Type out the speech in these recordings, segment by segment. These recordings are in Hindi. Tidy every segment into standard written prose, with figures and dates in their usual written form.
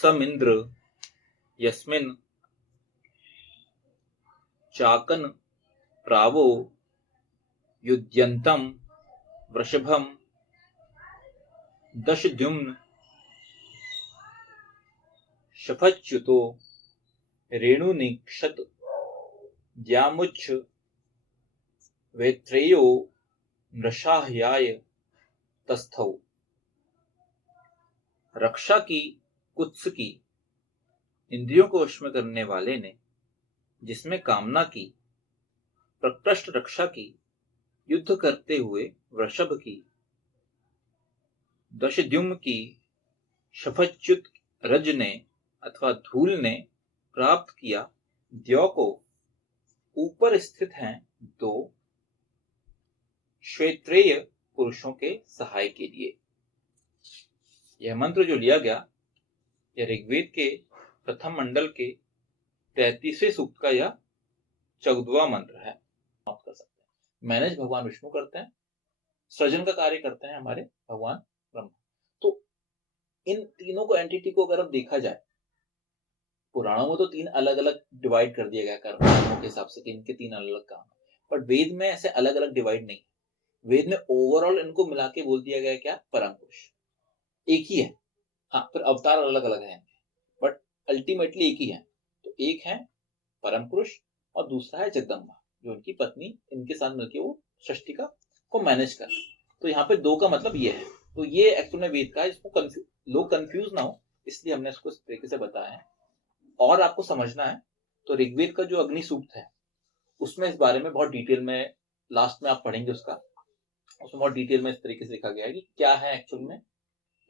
समिंद्र यस्मिन् चाकन प्रावो युध्यन्तं वृषभं दशद्युम्न शफच्युतो रेणुनिक्षत द्यामुच्च वेत्रेयो नृषाह्याय तस्थौ। रक्षा की कुत्स की, इंद्रियों को वश में करने वाले ने, जिसमें कामना की, प्रकृष्ट रक्षा की, युद्ध करते हुए वृषभ की, दशद्युम्न की, शफच्युत रज ने अथवा धूल ने प्राप्त किया। द्यौ को ऊपर स्थित हैं दो श्वेत्रेय पुरुषों के सहाय के लिए। यह मंत्र जो लिया गया, यह ऋग्वेद के प्रथम मंडल के 33वें सूक्त का यह 14वां मंत्र है। कर सकते हैं, मैनेज भगवान विष्णु करते हैं, सृजन का कार्य करते हैं हमारे भगवान ब्रह्मा। तो इन तीनों को एंटिटी को अगर अब देखा जाए, पुराणों में तो तीन अलग अलग डिवाइड कर दिया गया कर्मों के हिसाब से कि इनके तीन अलग अलग काम, बट वेद में ऐसे अलग अलग डिवाइड नहीं। वेद में ओवरऑल इनको मिला के बोल दिया गया क्या, परम पुरुष एक ही है। हाँ, फिर अवतार अलग अलग हैं, बट अल्टीमेटली एक ही है। तो एक है परम पुरुष और दूसरा है जगदम्बा, जो उनकी पत्नी, इनके साथ मिलकर वो षष्टिका को मैनेज कर। तो यहाँ पे दो का मतलब ये है। तो ये एक्चुअल में वेद का है, इसको लोग कंफ्यूज ना हो, इसलिए हमने इसको इस तरीके से बताया है। और आपको समझना है तो ऋग्वेद का जो अग्नि सूक्त है, उसमें इस बारे में बहुत डिटेल में, लास्ट में आप पढ़ेंगे उसका, उसमें बहुत डिटेल में इस तरीके से लिखा गया है कि क्या है एक्चुअल में।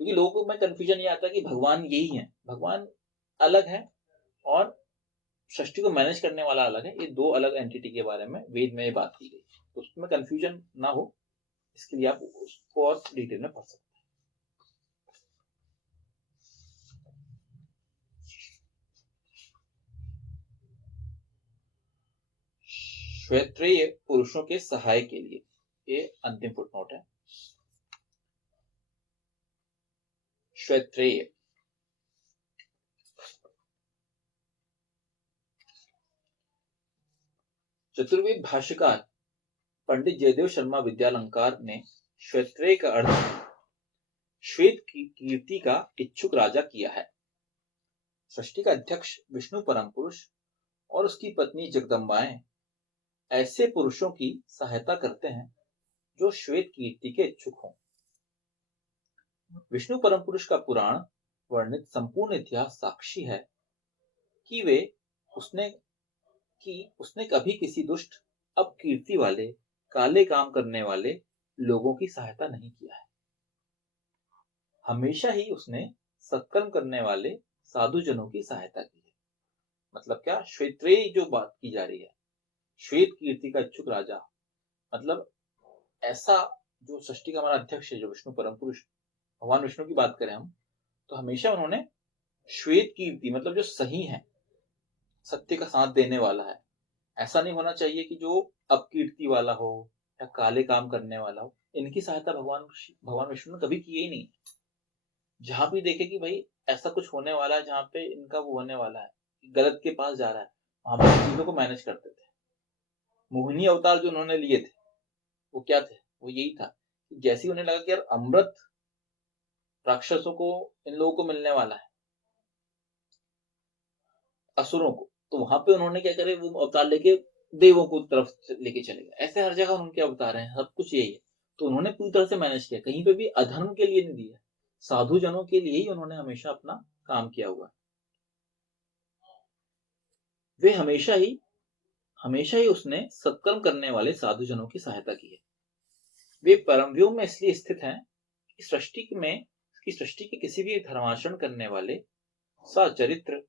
क्योंकि लोगों में कंफ्यूजन ये आता है कि भगवान यही है, भगवान अलग है और सृष्टि को मैनेज करने वाला अलग है। ये दो अलग एंटिटी के बारे में वेद में बात की गई, तो उसमें कंफ्यूजन ना हो इसके लिए आप उसको और डिटेल में पढ़ सकते हैं। श्वेत्रेय पुरुषों के सहाय के लिए, ये अंतिम फुटनोट है। श्वेत्रेय चतुर्वेद भाष्यकार पंडित जयदेव शर्मा विद्यालंकार ने श्वेत्रेय का अर्थ श्वेत की कीर्ति का इच्छुक राजा किया है। सृष्टि का अध्यक्ष विष्णु परम पुरुष और उसकी पत्नी जगदम्बाएं ऐसे पुरुषों की सहायता करते हैं जो श्वेत कीर्ति के इच्छुक हों। विष्णु परम पुरुष का पुराण वर्णित संपूर्ण इतिहास साक्षी है कि उसने कभी किसी दुष्ट, अपकीर्ति वाले, काले काम करने वाले लोगों की सहायता नहीं किया है। हमेशा ही उसने सत्कर्म करने वाले साधुजनों की सहायता की है। मतलब क्या, श्वेत्रेय जो बात की जा रही है, श्वेत कीर्ति का इच्छुक राजा, मतलब ऐसा जो सृष्टि का हमारा अध्यक्ष है, जो विष्णु परम पुरुष भगवान विष्णु की बात करें हम, तो हमेशा उन्होंने श्वेत कीर्ति, मतलब जो सही है, सत्य का साथ देने वाला है। ऐसा नहीं होना चाहिए कि जो अपकीर्ति वाला हो या काले काम करने वाला हो, इनकी सहायता भगवान विष्णु ने कभी की ही नहीं। जहां भी देखे कि भाई ऐसा कुछ होने वाला है, जहां पे इनका वो होने वाला है, गलत के पास जा रहा है, वहां पर चीजों को मैनेज करते थे। मोहिनी अवतार जो उन्होंने लिए थे, वो क्या थे, वो यही था कि जैसे ही उन्हें लगा कि यार अमृत राक्षसों को, इन लोगों को मिलने वाला है, असुरों को, तो वहां पे उन्होंने क्या करे, वो अवतार लेके देवों को तरफ लेके चले गए। ऐसे हर जगह उनके अवतार हैं, सब कुछ यही है। तो उन्होंने पूरी तरह से मैनेज किया, कहीं पे भी अधर्म के लिए नहीं दिया, साधु जनों के लिए ही उन्होंने हमेशा अपना काम किया हुआ। वे हमेशा ही उसने सत्कर्म करने वाले साधु जनों की सहायता की है। वे परमव्योम में इसलिए स्थित हैं कि सृष्टि के किसी भी धर्माचरण करने वाले सचरित्र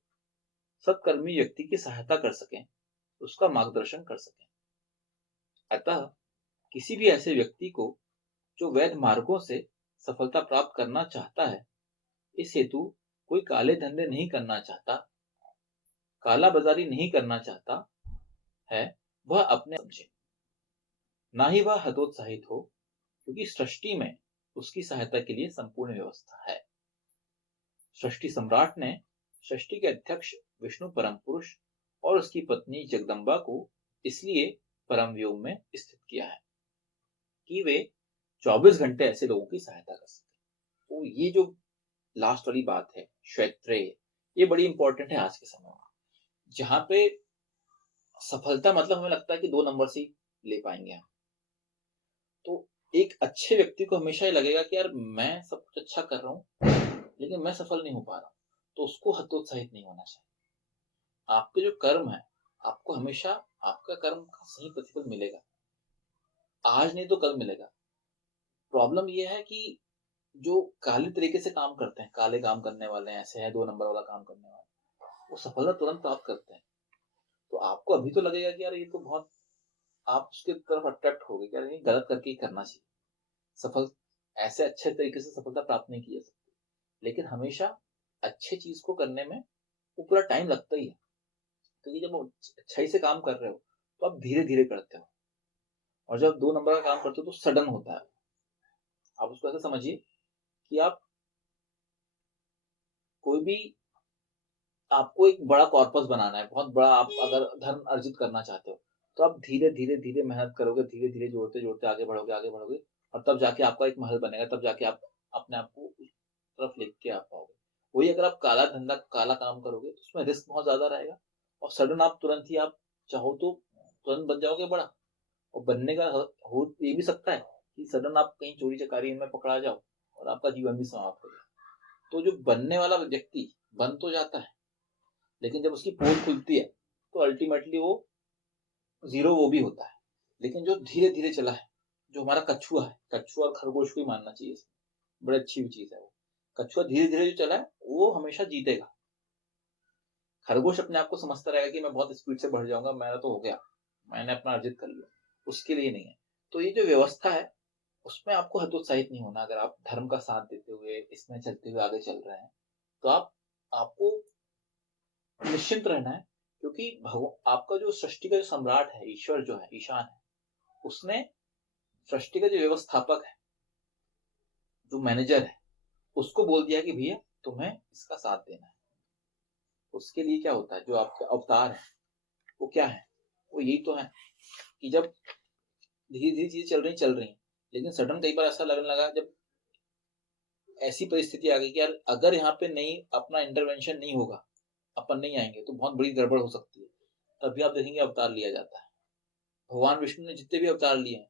सत्कर्मी व्यक्ति की सहायता कर सकें, उसका मार्गदर्शन कर सकें। अतः किसी भी ऐसे व्यक्ति को जो वैध मार्गों से सफलता प्राप्त करना चाहता है, इस हेतु कोई काले धंधे नहीं करना चाहता, काला बाजारी नहीं करना चाहता है, वह अपने समझे, ना ही वह हतोत्साहित हो, क्योंकि सृष्टि में उसकी सहायता के लिए संपूर्ण व्यवस्था है। सृष्टि सम्राट ने षष्ठी के अध्यक्ष विष्णु परम पुरुष और उसकी पत्नी जगदम्बा को इसलिए परम व्योम में स्थित किया है कि वे 24 घंटे ऐसे लोगों की सहायता कर सके। तो ये जो लास्ट वाली बात है श्वेत्रेय, ये बड़ी इंपॉर्टेंट है आज के समय में, जहां पे सफलता मतलब हमें लगता है कि 2 नंबर से ही ले पाएंगे हम। तो एक अच्छे व्यक्ति को हमेशा ये लगेगा कि यार मैं सब कुछ अच्छा कर रहा हूँ लेकिन मैं सफल नहीं हो पा रहा, तो उसको हतोत्साहित नहीं होना चाहिए। आपके जो कर्म है, आपको हमेशा आपका कर्म का सही प्रतिफल मिलेगा, आज नहीं तो कल मिलेगा। प्रॉब्लम ये है कि जो काले तरीके से काम करते हैं, काले काम करने वाले ऐसे हैं, 2 नंबर वाला काम करने वाले, वो सफलता तुरंत प्राप्त करते हैं। तो आपको अभी तो लगेगा कि यार ये तो बहुत, आप उसके तरफ अट्रैक्ट हो गए कि यार ये गलत करके ही करना चाहिए, सफल ऐसे अच्छे तरीके से सफलता प्राप्त नहीं की जा सकती। लेकिन हमेशा अच्छे चीज को करने में वो पूरा टाइम लगता ही है, क्योंकि जब अच्छाई से काम कर रहे हो तो आप धीरे धीरे करते हो, और जब 2 नंबर का काम करते हो तो सडन होता है। आप उसको ऐसा समझिए कि आप कोई भी, आपको एक बड़ा कॉर्पस बनाना है, बहुत बड़ा, आप अगर धन अर्जित करना चाहते हो तो आप धीरे धीरे धीरे मेहनत करोगे, धीरे धीरे जोड़ते जोड़ते आगे बढ़ोगे, आगे बढ़ोगे, और तब जाके आपका एक महल बनेगा, तब जाके आप अपने आप को उस तरफ लेके आ पाओगे। वही अगर आप काला धंधा, काला काम करोगे तो उसमें रिस्क बहुत ज्यादा रहेगा, और सडन आप तुरंत ही, आप चाहो तो तुरंत बन जाओगे बड़ा, और बनने का हो ये भी सकता है कि सडन आप कहीं चोरी चकारी में पकड़ा जाओ और आपका जीवन भी समाप्त हो जाए। तो जो बनने वाला व्यक्ति बन तो जाता है, लेकिन जब उसकी पोल खुलती है तो अल्टीमेटली वो जीरो वो भी होता है। लेकिन जो धीरे धीरे चला है, जो हमारा कछुआ है, कछुआ और खरगोश को ही मानना चाहिए, बड़ी अच्छी चीज है वो। कछुआ धीरे धीरे जो चला है वो हमेशा जीतेगा। खरगोश अपने आप को समझता रहेगा कि मैं बहुत स्पीड से बढ़ जाऊंगा, मेरा तो हो गया, मैंने अपना अर्जित कर लिया, उसके लिए नहीं है। तो ये जो व्यवस्था है उसमें आपको हतोत्साहित नहीं होना। अगर आप धर्म का साथ देते हुए इसमें चलते हुए आगे चल रहे हैं तो आपको निश्चिंत रहना है, क्योंकि आपका जो सृष्टि का जो सम्राट है, ईश्वर जो है, ईशान है, उसने सृष्टि का जो व्यवस्थापक है, जो मैनेजर है, उसको बोल दिया कि भैया तुम्हें इसका साथ देना है। उसके लिए क्या होता है, जो आपका अवतार है वो क्या है, वो यही तो है कि जब धीरे धीरे चीजें चल रही हैं, लेकिन सडन कई बार ऐसा लगने लगा, जब ऐसी परिस्थिति आ गई कि यार अगर यहाँ पे नहीं, अपना इंटरवेंशन नहीं होगा, अपन नहीं आएंगे तो बहुत बड़ी गड़बड़ हो सकती है, तभी आप देखेंगे अवतार लिया जाता है। भगवान विष्णु ने जितने भी अवतार लिए हैं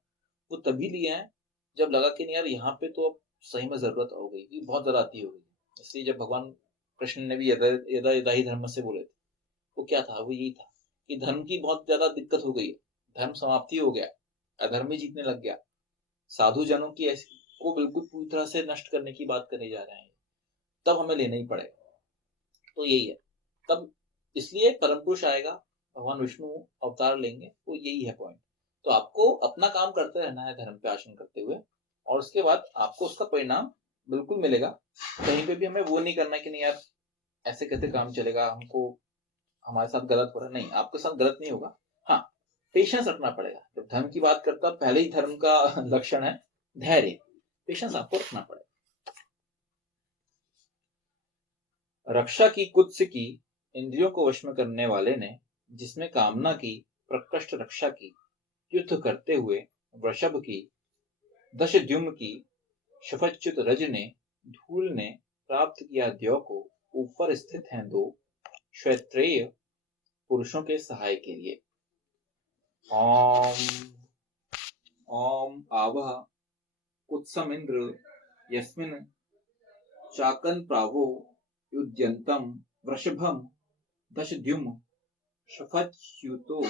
वो तभी लिए हैं जब लगा कि नहीं यार यहाँ पे तो अब सही में जरूरत हो गई, कि बहुत ज्यादा आती हो गई। इसलिए जब भगवान कृष्ण ने भी यदा यदा यदा ही धर्म से बोले थे, वो क्या था, वो यही था कि धर्म की बहुत ज्यादा दिक्कत हो गई है, धर्म समाप्ति हो गया, अधर्म ही जीतने लग गया, साधु जनों की ऐसी को बिल्कुल पूरी तरह से नष्ट करने की बात करने जा रहे हैं, तब हमें लेना ही पड़ेगा। तो यही है, तब इसलिए परम पुरुष आएगा, भगवान विष्णु अवतार लेंगे, तो यही है पॉइंट। तो आपको अपना काम करते रहना है धर्म पे आचरण करते हुए, और उसके बाद आपको उसका परिणाम बिल्कुल मिलेगा। कहीं पे भी हमें वो नहीं करना कि नहीं यार ऐसे कैसे काम चलेगा, हमको हमारे साथ गलत हो रहा है, नहीं, आपके साथ गलत नहीं होगा। हाँ, पेशेंस रखना पड़ेगा। जब धर्म की बात करता, पहले ही धर्म का लक्षण है धैर्य, पेशेंस आपको रखना पड़ेगा। रक्षा की कुत्स की, इंद्रियों को वश में करने वाले ने, जिसमें कामना की प्रकृष्ट रक्षा की, युद्ध करते हुए वृषभ की, दशद्युम्न की, शफच्युत रज ने, धूल ने प्राप्त किया द्यौ को, ऊपर स्थित हैं दो श्वेत्रेय पुरुषों के सहाय के लिए। ओम ओम आवह कुत्समिंद्र यस्मिन् चाकन प्रावो युध्यंतम वृषभम दशद्युम्न शफच्युतो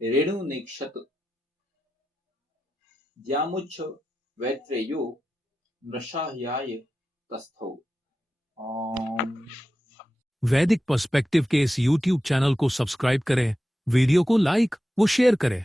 रेणु निक्षत द्यामुच्छ वैत्रेयो नृषाह्याय तस्थौ। वैदिक पर्सपेक्टिव के इस YouTube चैनल को सब्सक्राइब करें, वीडियो को लाइक व शेयर करें।